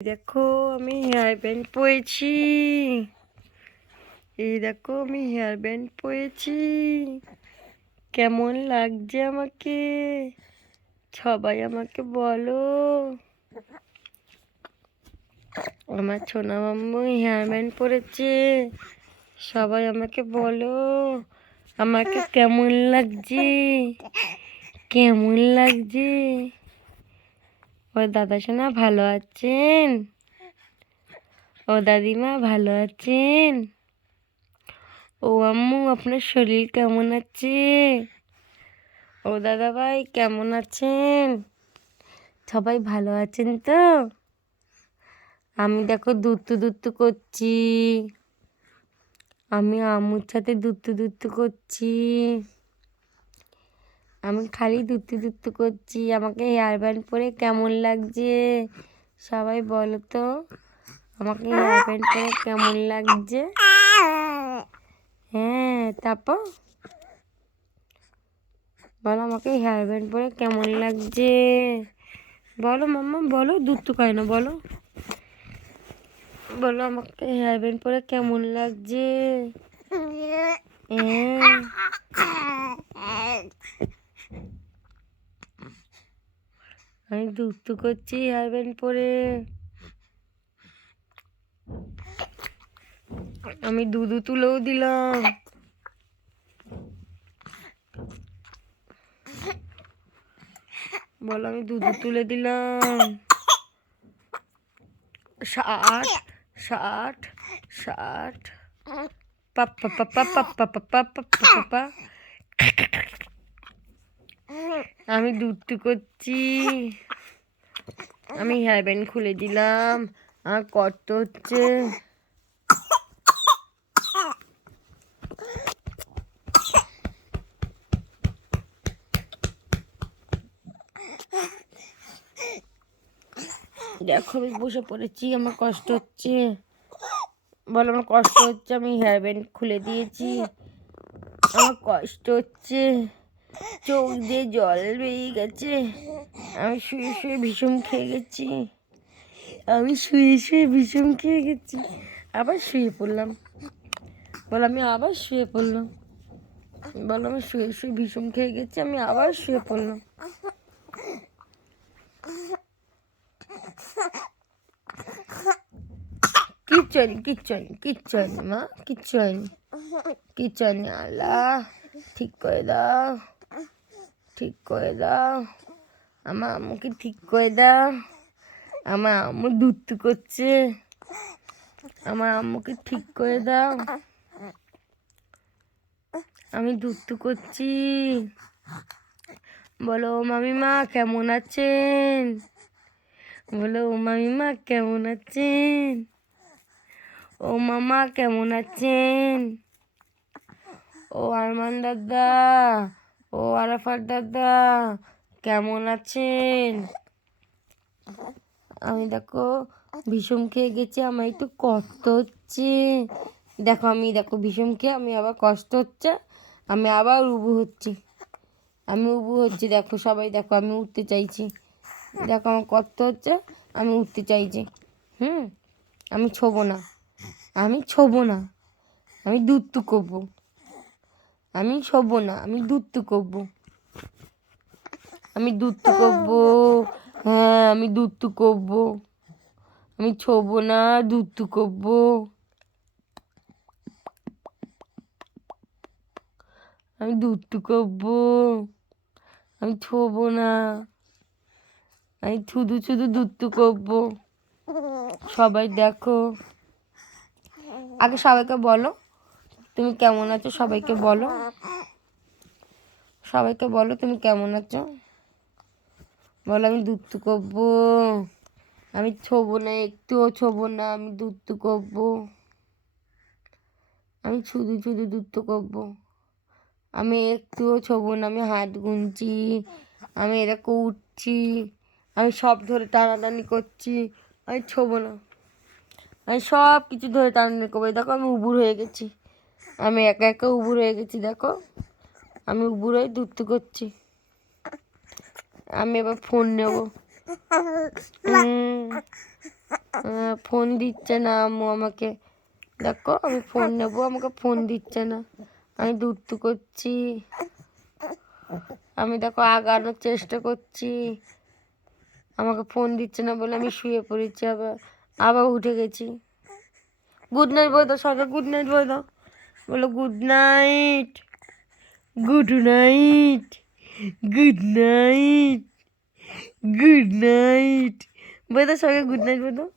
দেখো আমি hair band পরেছি। এই দেখো আমি হেয়ার ব্যান্ড পরেছি। কেমন লাগছে আমাকে? সবাই আমাকে বলো। আমার সোনা মাম্মু হেয়ার ব্যান্ড পরেছে। সবাই আমাকে বলো আমাকে কেমন লাগছে, কেমন লাগছে। ও দাদা সোনা ভালো আছেন? ও দাদিমা ভালো আছেন? ও আম্মু আপনার শরীর কেমন আছে? ও দাদা ভাই কেমন আছেন? সবাই ভালো আছেন তো? আমি দেখো দুত্তু করছি। আমি আম্মুর সাথে দুত্তু করছি। আমি খালি দুত্তু করছি। আমাকে হেয়ার ব্যান্ড পরে কেমন লাগছে সবাই বলো তো। আমাকে হেয়ার ব্যান্ড পরে কেমন লাগছে? হ্যাঁ, তারপর বলো আমাকে হেয়ার ব্যান্ড পরে কেমন লাগছে? বলো মাম্মা, বলো দুত্তু খায় না, বলো বলো আমাকে হেয়ার ব্যান্ড পরে কেমন লাগছে? আমি দুত্তু করছি হেয়ার ব্যান্ড পরে। আমি দুধু তুলেও দিলাম। বলো আমি দুধু তুলে দিলাম। 60 60 60 পাপ্পা পাপ্পা পাপ্পা পাপ্পা পাপ্পা পাপ্পা। আমি দুধ করছি। আমি হেয়ার ব্যান্ড খুলে দিলাম। আমার কষ্ট হচ্ছে। দেখো আমি বসে পড়েছি, আমার কষ্ট হচ্ছে। বলো আমার কষ্ট হচ্ছে। আমি হেয়ার ব্যান্ড খুলে দিয়েছি, আমার কষ্ট হচ্ছে। চোখ দিয়ে জল বেরিয়ে গেছে। আমি শুয়ে শুয়ে ভীষণ খেয়ে গেছি। আমি শুয়ে শুয়ে ভীষণ খেয়ে গেছি। আবার শুয়ে পড়লাম। বলো আমি আবার শুয়ে পড়লাম। বলো আমি শুয়ে শুয়ে ভীষণ খেয়ে গেছি, আমি আবার শুয়ে পড়লাম। কিচ্ছু হয়নি, কিচ্ছু হয়নি, কিচ্ছু হয়নি মা, কিচ্ছু হয়নি, কিচ্ছু হয়নি। আল্লাহ ঠিক করে দাও, ঠিক করে দাও। আমার আম্মুকে ঠিক করে দাও। আমার আম্মু দুধ করছে। আমার আম্মুকে ঠিক করে দাও। আমি দুধ করছি। বলো মামিমা কেমন আছেন? বলো মামিমা কেমন আছেন? ও মামা কেমন আছেন? ও আরমান দাদা, ও আরাফাত দাদা কেমন আছেন? আমি দেখো ভীষণ খেয়ে গেছি, আমার একটু কষ্ট হচ্ছে। দেখো আমি দেখো ভীষণ খেয়ে আমি আবার কষ্ট হচ্ছে, আমি আবার উবু হচ্ছি। আমি উবু হচ্ছি, দেখো সবাই দেখো আমি উঠতে চাইছি। দেখো আমার কষ্ট হচ্ছে, আমি উঠতে চাইছি। আমি ছোবো না, আমি ছোবো না, আমি দুধ করবো। আমি ছোবো না, আমি দুধ করবো। আমি দুধ করবো। হ্যাঁ আমি দুধ করবো। আমি ছোবো না, দুধ করবো। আমি দুধ করবো। আমি ছোবো না, আমি শুধু শুধু দুধ করবো। সবাই দেখো। আগে সবাইকে বলো তুমি কেমন আছো, সবাইকে বলো, সবাইকে বলো তুমি কেমন আছো। বলো আমি দুধ করবো। আমি ছোবো না, একটুও ছোবো না, আমি দুধ করবো। আমি শুধু শুধু দুধ করবো। আমি একটুও ছোবো না, আমি হাত গুনছি, আমি এরকম উঠছি, আমি সব ধরে টানাটানি করছি। আমি ছোবো না, আমি সব কিছু ধরে টানাটানি করবো। দেখো আমি উবুর হয়ে গেছি, আমি একা একা উবুর হয়ে গেছি। দেখো আমি উবুর হয়ে দুধ করছি। আমি এবার ফোন নেব। ফোন দিচ্ছে না আম্মু আমাকে। দেখো আমি ফোন নেবো, আমাকে ফোন দিচ্ছে না। আমি দুষ্টু করছি, আমি দেখো আগানোর চেষ্টা করছি, আমাকে ফোন দিচ্ছে না বলে আমি শুয়ে পড়েছি, আবার আবার উঠে গেছি। গুড নাইট বলে দাও সরকার, গুড নাইট বলে দাও, বলো good night, good night, good night, good night বলে দাও সরকার, গুড নাইট বলে দাও।